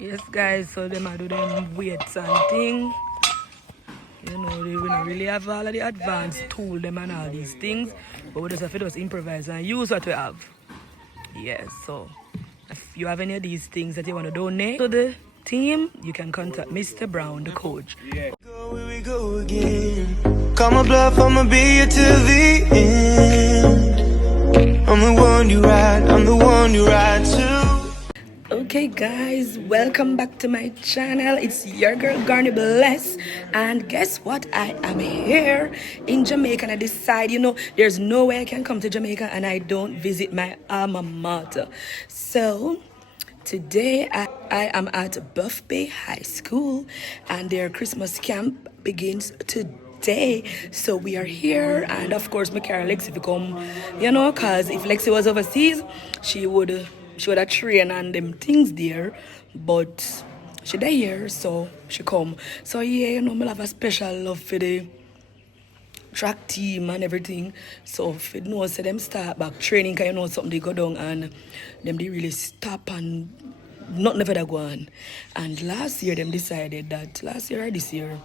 Yes, guys, so them I do them weights and thing. You know, they don't really have all of the advanced tool them and all these things. But we just have to just improvise and use what we have. Yes, so if you have any of these things that you want to donate to the team, you can contact Mr. Brown, the coach. Here we go again. Call my bluff, I'ma be here till the end. I'm the one you ride, I'm the one you ride to. Okay guys, welcome back to my channel. It's your girl Garni Bless, and guess what? I am here in Jamaica, and I decide, there's no way I can come to Jamaica and I don't visit my alma mater. So today I am at Buff Bay High School, and their Christmas camp begins today. So we are here, and of course my Cara Lexi to come, because if Lexi was overseas, she would have trained on them things there, but she there here, so she come. So yeah, me have a special love for the track team and everything. So if you know, say them start back training, cause something they go down and them they really stop and nothing never go on. And last year them decided that last year or this year,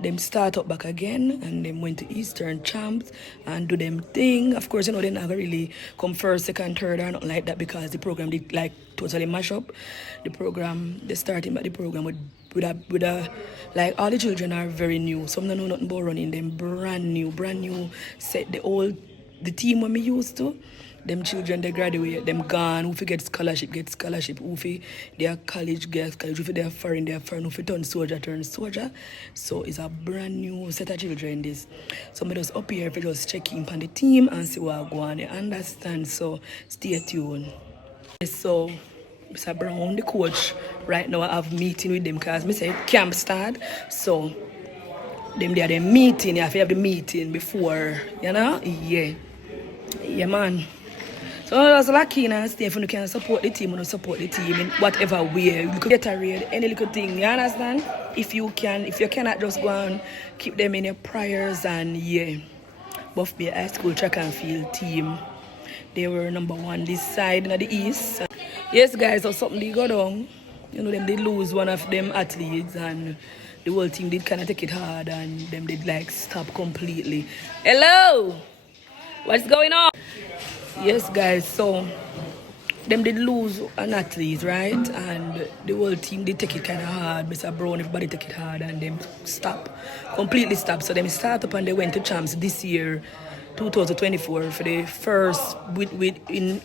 them start up back again, and them went to Eastern Champs and do them thing. Of course, they never really come first, second, third or nothing like that, because the program did like totally mash up. The program, they starting but the program with a like all the children are very new. Some don't know nothing about running, them brand new set. The team when we used to, them children they graduate, them gone. Who get scholarship, Who fi their college get college. Who fi their foreign, Who fi turn soldier. So it's a brand new set of children this. So me just up here for just checking on the team and see what go on. You understand? So stay tuned. So Mr. Brown, the coach, right now I have meeting with them because me say camp start. So them they are the meeting. You have to have the meeting before, Yeah, man. So that's lucky and stay if you can support the team, support the team in whatever way. You could get a read any little thing, you understand? If you cannot, just go and keep them in your prayers. And Buff Bay High School track and field team, they were number one this side in the east. Yes guys, so something they go down. Them they lose one of them athletes, and the whole team did kinda take it hard, and them did like stop completely. Hello! What's going on? Yes, guys, so them did lose an athlete, right? And the whole team did take it kind of hard. Mr. Brown, everybody take it hard, and them completely stop. So them start up and they went to champs this year, 2024, for the first in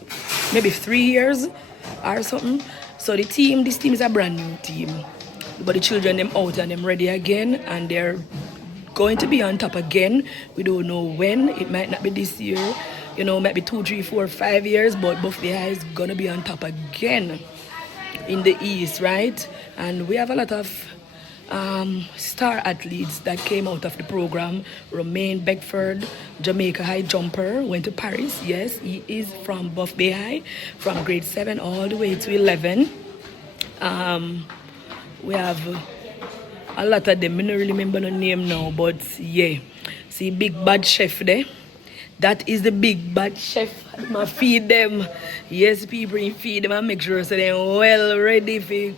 maybe 3 years or something. So this team is a brand new team. But the children them out and them ready again, and they're going to be on top again. We don't know when. It might not be this year. Maybe 2, 3, 4, 5 years, but Buff Bay High is gonna be on top again in the East, right? And we have a lot of star athletes that came out of the program. Romain Beckford, Jamaica high jumper, went to Paris. Yes, he is from Buff Bay High, from grade 7 all the way to 11. We have a lot of them. I don't really remember the name now, but yeah. See Big Bad Chef there. That is the Big Bad Chef. I feed them. Yes, people, feed them and make sure so they're well ready for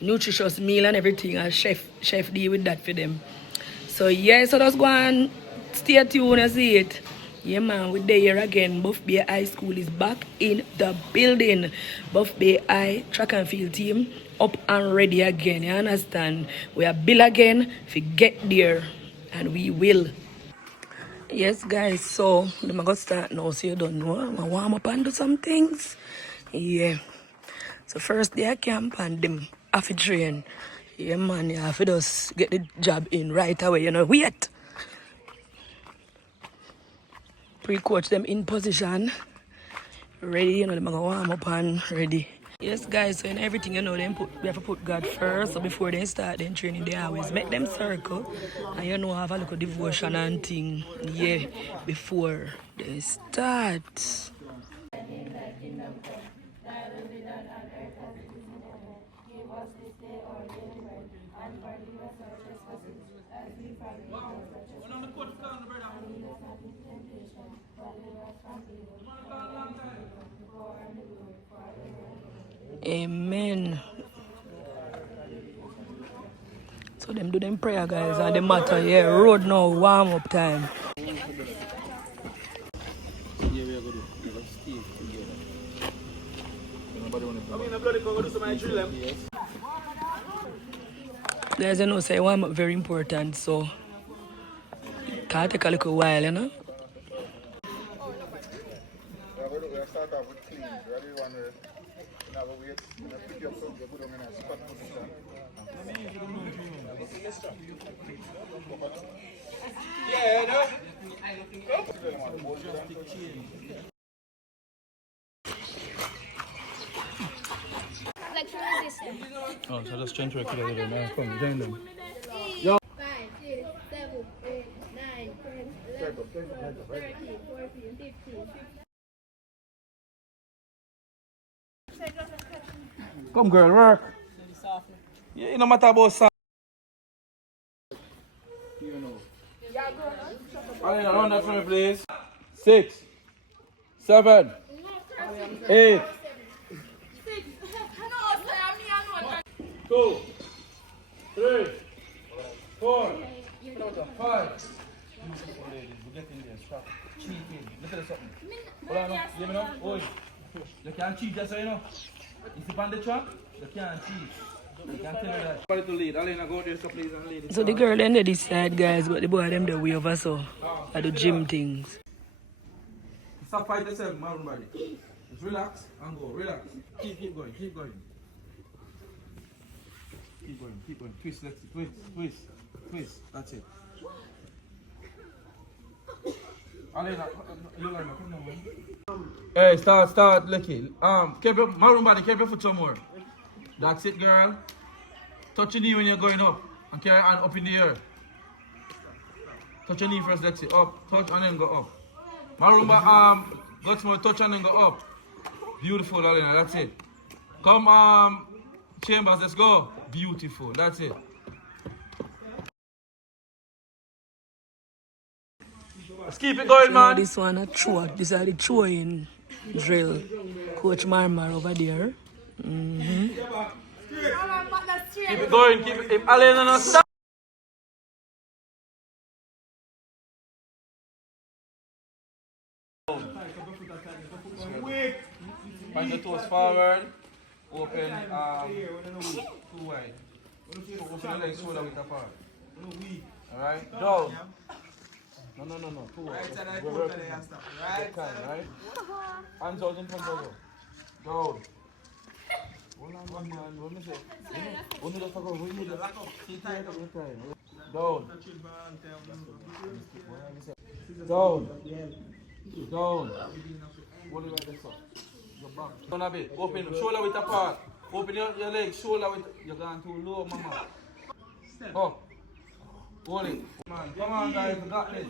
nutritious meal and everything. And chef deal with that for them. So yeah, so just go and stay tuned and see it. Yeah man, we're there again. Buff Bay High School is back in the building. Buff Bay High track and field team up and ready again. You understand? We are built again if we get there, and we will. Yes guys, so I'm gonna start now, so you don't know. I'm gonna warm up and do some things. Yeah. So first day at camp, and them have to train. Yeah man, you have to just get the job in right away, wait. Pre-coach them in position. Ready, them gonna warm up and ready. Yes guys, so in everything, we have to put God first. So before they start their training, they always make them circle. And have a little devotion and thing, before they start. Amen. So them do them prayer, guys, and the matter, yeah, road now, warm up time. There's a no say warm up very important, so it can take a little while, you know. Oh, so just change record a little man. Come, join them. 5, 6, 7, 8, 9, 10, 11, 12, 13, 14, 15, 16. Come, girl, work. Yeah, it no matter about sound. Alina, run that for me, please. 6, 7, 8, 2, 3, 4, 5. We get in there, stop. Cheating. Look at something. Hold on, you know? Oi. You can't cheat just so you know. If you on the track, you can't cheat. You can't tell me that. Somebody to lead. Alina, go there, so please, and lead. So the girl ended this side, guys, but the boy them the way over so at the gym things. Stop fighting yourself, man, body. Just relax and go. Relax. Keep going. Keep going. Keep going. Keep going. Twist, let's see. Twist. Twist. Twist. That's it. Alina, you like me? Come on, man. Hey, start, Lucky. Keep your maroon body. Keep your foot some more. That's it, girl. Touch your knee when you're going up, and carry your hand up in the air. Touch your knee first. That's it. Up, touch, and then go up. Marumba, got more touch and then go up. Beautiful, Alina, that's it. Come, Chambers, let's go. Beautiful, that's it. Let's keep it going, man. This one a throw. This is the throwing drill. Coach Marmar over there. Keep it going, keep it. If Alina not stop. Find the toes forward. Open too wide. Open the legs shoulder width apart. Alright? Down. No. Too wide. Right? Right? Hands out in front of you. Down. Hold on, man. What me say? Only the fuck over. We need to lock up. Down. Down. Down. Hold it right there, sir. Your back. Down a bit. Open. Shoulder width apart. Open your legs. Shoulder width. You're going too low, mama. Up. Hold it. Come on, guys. We got this.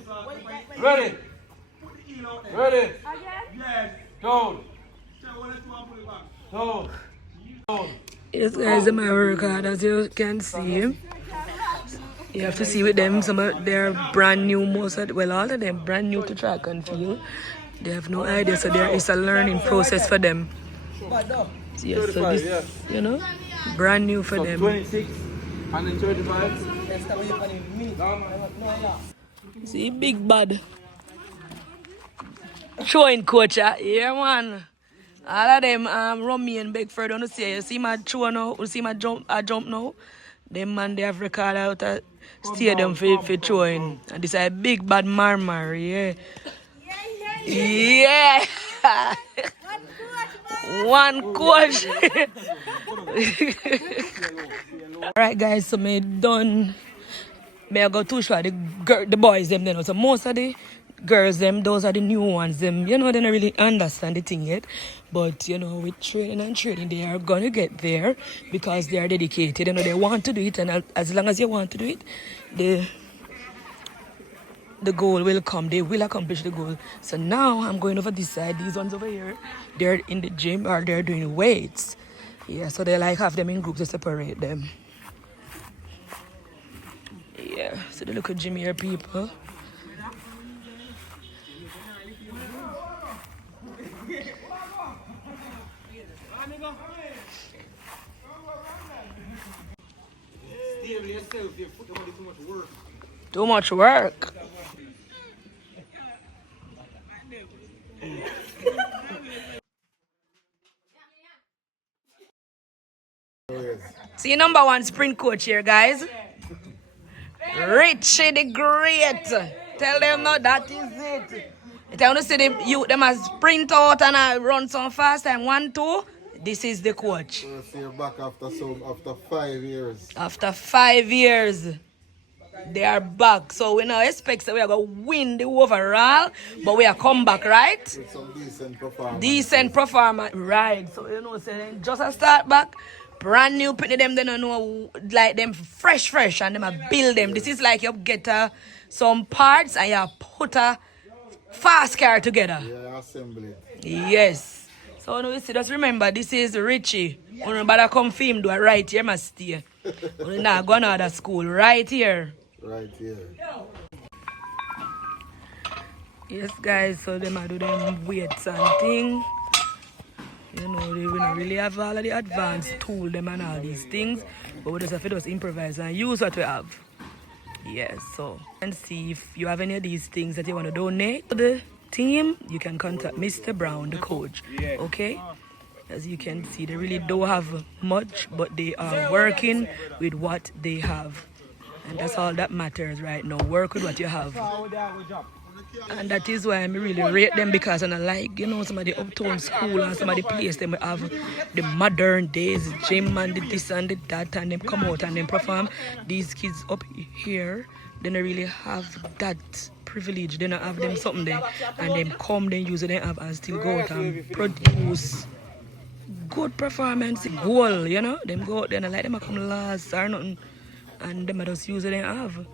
Ready? Ready? Down. Down. Yes, guys, in my workout, as you can see. You have to see with them, some of they're brand new, most of, well, all of them brand new to track and field. They have no idea, so there is a learning process for them. Yes, so this, you know, brand new for them. 26 and then 35. See, big bad. Showing coach, yeah, man. All of them, Rummy and Beckford, don't see. You see my throw now, you see my jump now. Them man, they have recorded out a stadium for throwing. And this is a big bad Marmar, yeah. Yeah. One coach. Alright, guys, so me done. Me I go too short the boys them then. So most of the girls them, those are the new ones them. You know, they don't really understand the thing yet. But you know, with training and training, they are gonna get there because they are dedicated. You know, they want to do it, and as long as you want to do it, the goal will come. They will accomplish the goal. So now I'm going over this side. These ones over here, they're in the gym or they're doing weights. Yeah, so they like have them in groups to separate them. Yeah, so they look at gym here, people. Too much work. See number one sprint coach here, guys. Richie the Great. Tell them no, that is it. If you want to see the youth, them as sprint out and run some fast time, 1, 2. This is the coach. So see you back after 5 years. After 5 years, they are back. So we don't expect that we are going to win the overall, but we are come back, right? With some decent performance. Decent performance, right? So you know, say just a start back, brand new. Put them, they don't know like them fresh, and them a build them. This is like you get some parts and you put a fast car together. Yeah, assemble it. Yes. So now you see, just remember, this is Richie. You better come film do it right here, must stay. You not go to school, right here. Right here. Yes, guys, so them do them weights and thing. You know, they don't really have all of the advanced tool them and all these things. But we just have to just improvise and use what we have. Yes, so. And see if you have any of these things that you want to donate to the team, you can contact Mr. Brown, the coach. Okay? As you can see, they really don't have much, but they are working with what they have. And that's all that matters right now. Work with what you have. And that is why I really rate them, because and I like, you know, some of the uptown school and some of the place them have the modern days gym and the this and the that, and them come out and them perform. These kids up here, they don't really have that privilege. They don't have them something there, and them come, then use it, they have and still go out and produce good performance, goal, you know. Them go out there and like them come last or nothing, and them just use it they have.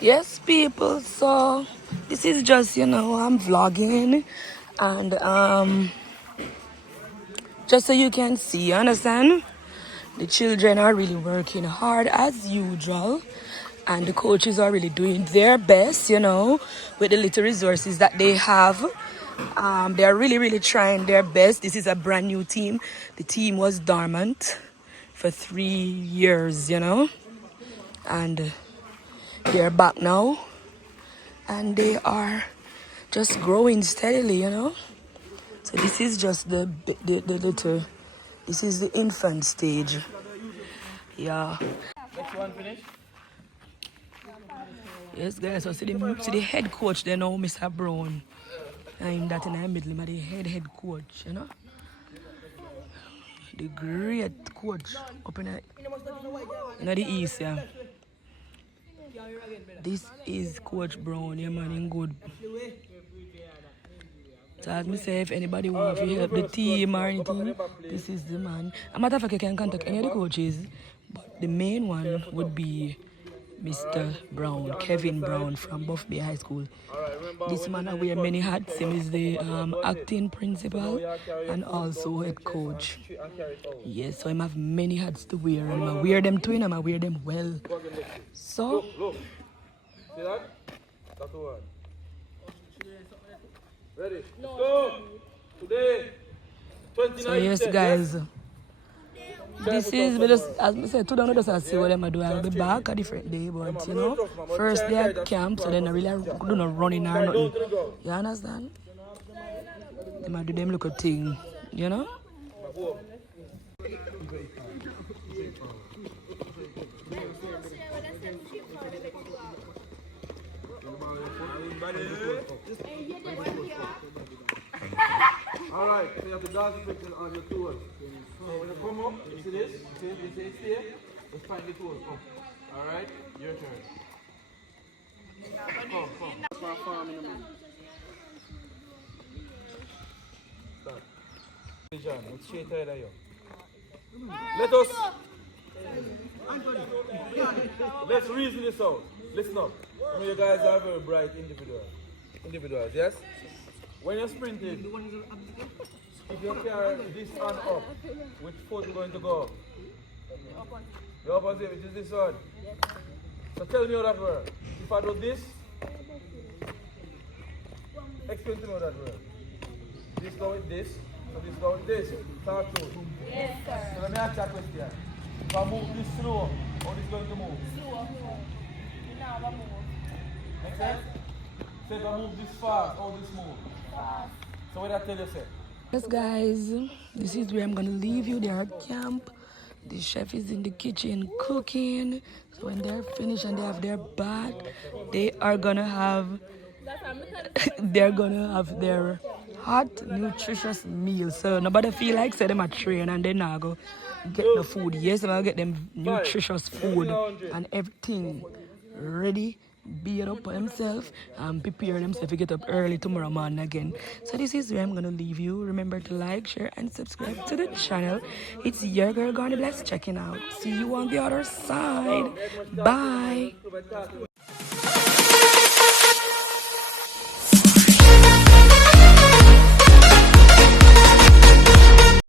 Yes, people, so this is just, you know, I'm vlogging, and just so you can see, you understand? The children are really working hard as usual, and the coaches are really doing their best, you know, with the little resources that they have. They are really trying their best. This is a brand new team. The team was dormant for 3 years, you know, and they're back now, and they are just growing steadily, you know. So this is just the little, this is the infant stage. Yeah. Next one finish. Yes, guys. So see the head coach there now, Mr. Brown. I'm that in the middle, but the head coach, you know. The great coach up in the east, yeah. This is Coach Brown, yeah, man, in good. So as me say, if anybody wants to help the team or anything, this is the man. A matter of fact, you can contact any of the coaches, but the main one would be Mr. Brown, Kevin Brown from Buff Bay High School. This man wear many hats. Him is the acting principal and also head coach. Yes, so I have many hats to wear, and I wear them too, and I wear them well. So, Look. See that? That's the one. Ready? Let's go. Today, 29. so yes, guys. This is, just, as I said, today I just see what I'm do. I'll be back a different day, but you know, first day at camp, so then I really do not running or nothing. You understand? They might do them look a thing, you know? Alright, so you have the dog picture on your toes. So when you come up, you see this? You see it here? Let's find the toes up. Alright, your turn. Come. Start. John, let's straight ahead of you. Let's reason this out. Listen up. I mean, you guys are very bright individuals, yes? When you're sprinting, if you carry this hand up, which foot is going to go? The opposite, which is this one. So tell me how that works. If I do this, explain to me how that works. this go with this. So this go with this. Talk to. Yes, sir. So let me ask you a question. If I move this slow, how this going to move? Slow. Now we move. Make sense? So if I move this fast, how this move? Fast. So what I tell you, say? Yes, guys, this is where I'm gonna leave you. They are at camp. The chef is in the kitchen cooking. So when they're finished and they have their bath, they are gonna have they're gonna have their hot, nutritious meal. So nobody feel like say them a train and they now go get the food. Yes, I'm gonna get them nutritious food and everything ready. Be it up for himself and prepare himself to get up early tomorrow morning again. So this is where I'm gonna leave you. Remember to like, share, and subscribe to the channel. It's your girl Garni Bless checking out. See you on the other side. Bye.